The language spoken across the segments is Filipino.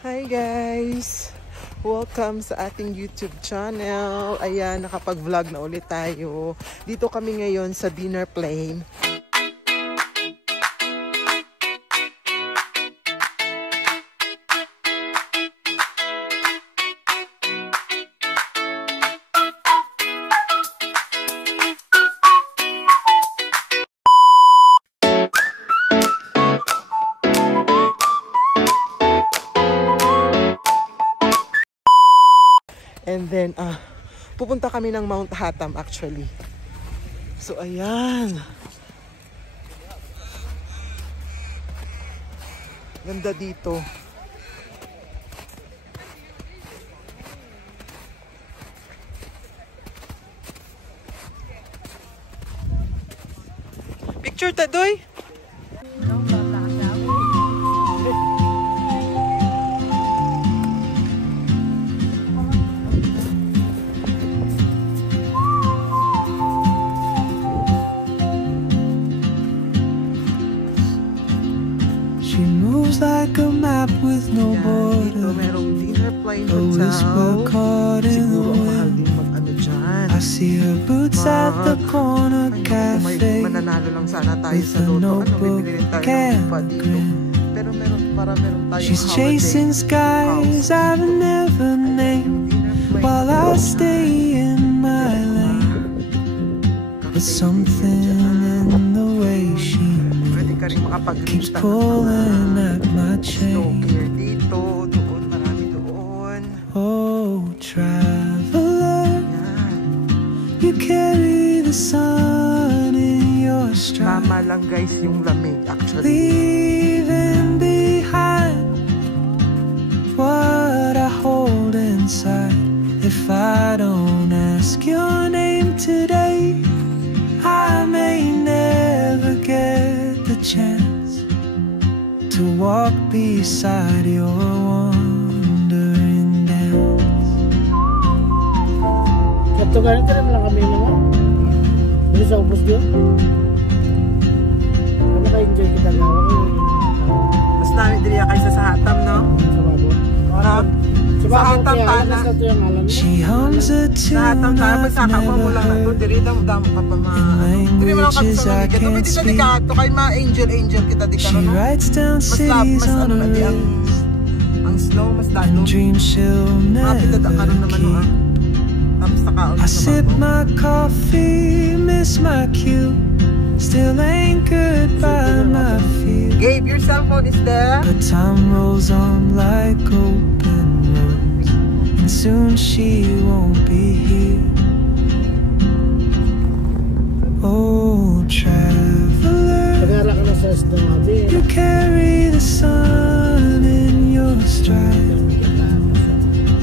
Hi guys! Welcome sa ating YouTube channel. Ayan, nakapag-vlog na ulit tayo. Dito kami ngayon sa dinner plane. And then, pupunta kami ng Mount Hatam actually. So, ayan. Ganda dito. Picture tadoy? She moves like a map with no border. Merong dinner plane A whisper caught in the wind. I see her boots at the corner cafe. Mananalo lang sana tayo with sa a loto. notebook Pero grin. Pero meron tayong She's chasing skies I've never named while I stay in my lane. But something in the way she keeps pulling at my chain. Dito, doon, marami doon. Oh, traveler, you carry the sun in your stride. Tama lang guys yung lamig actually. Leaving behind what I hold inside. If I don't ask your name today, I may never get the chance to walk beside your wandering dance. Katugaran ka naman lang kami naman. Bili sa ubos yun. Naka-enjoy kita gawa ko. Mas namin diliya kaysa sa Hatam, no? Sa babot. Harap. Sa Hatam pana. She hums a Sa Hatam tune tayo, I've magsakapa mo lang na never to. heard. Diri damo ka pa ma... Diri mo lang ka sa mga kita. Dito di ka to kay ma angel kita di ka She no? writes down cities Mas on ano na her di wrist ang snow, mas dalo. and dreams she'll Mapit never na karon naman no keep. Tapos nakaon I sip my coffee, miss my cue, still anchored by my fear. Gabe, your cell phone is there? But time rolls on like open roads, and soon she won't be here. Oh, traveler, Pag-aara ka na sa Esdamabi. you carry the sun in your stride,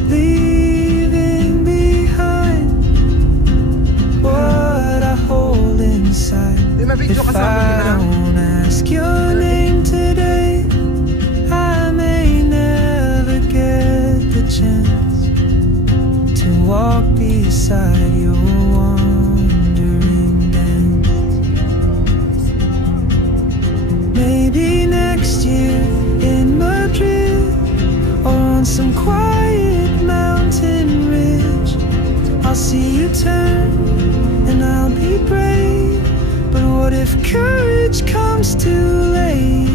leaving behind what I hold inside. Di mabidyo If ka sa I amin na. don't ask your name today, I may never get the chance to walk beside your wandering dance. Maybe next year in Madrid, or on some quiet mountain ridge, I'll see you turn and I'll be brave. But what if courage comes too late?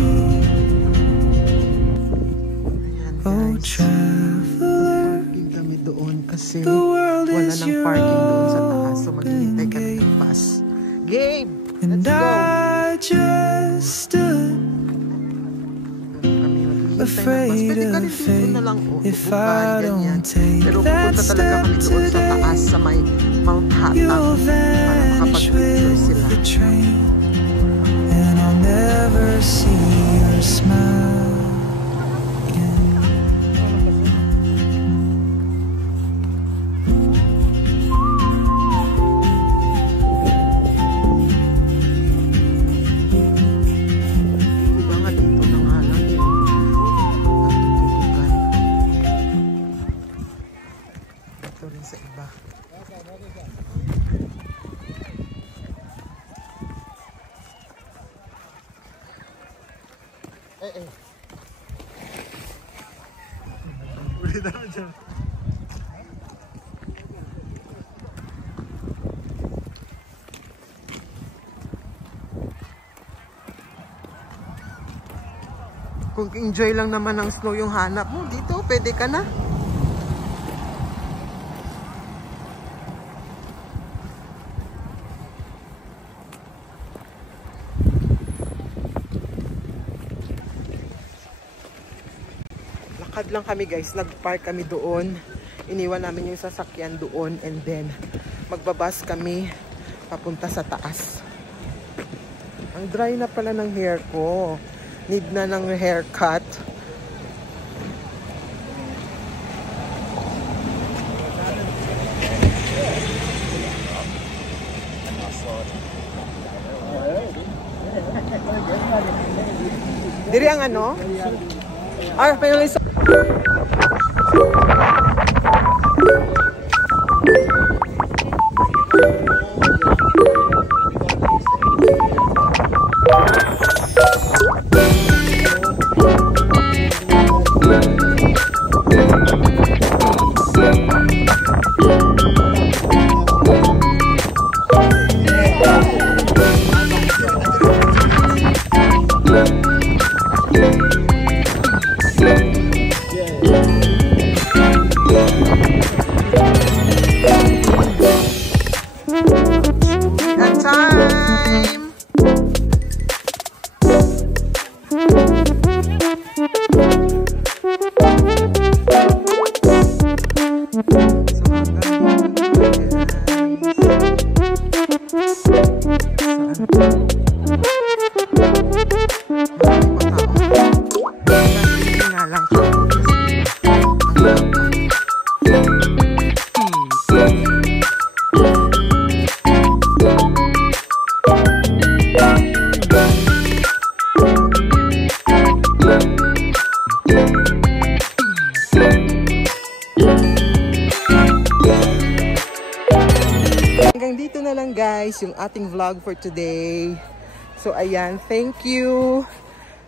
Ayan, Oh, guys. traveler, Parking kami doon kasi the world wala is nang your parking doon sa taas. So maghihintay open kami ng gate. bus. Gabe, And let's go. I just stood Kami maghihintay ng bus. afraid Pwede ka rin of dito fate na lang if upukan, I ganyan. don't take Pero that pupunta talaga step kami doon sa today. taas sa may Mount Hatam You'll para vanish makapag-picture with sila. the train, and I'll never see your smile again. Diba nga dito na nga lang yung natututukan. Ito rin sa iba. Eh. Kung enjoy lang naman ng snow yung hanap mo, dito pwede ka na. Lakad lang kami guys, nag-park kami doon. Iniwan namin yung sasakyan doon and then magbabas kami papunta sa taas. Ang dry na pala ng hair ko. Need na ng haircut. Diri ang ano? Ah, pero isa. Hanggang dito na lang guys yung ating vlog for today. So ayan, thank you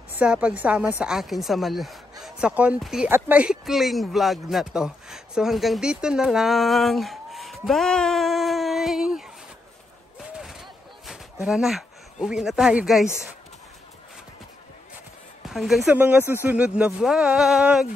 sa pagsama sa akin sa konti at maikling vlog na to. So hanggang dito na lang. Bye! Tara na, uwi na tayo guys. Hanggang sa mga susunod na vlog.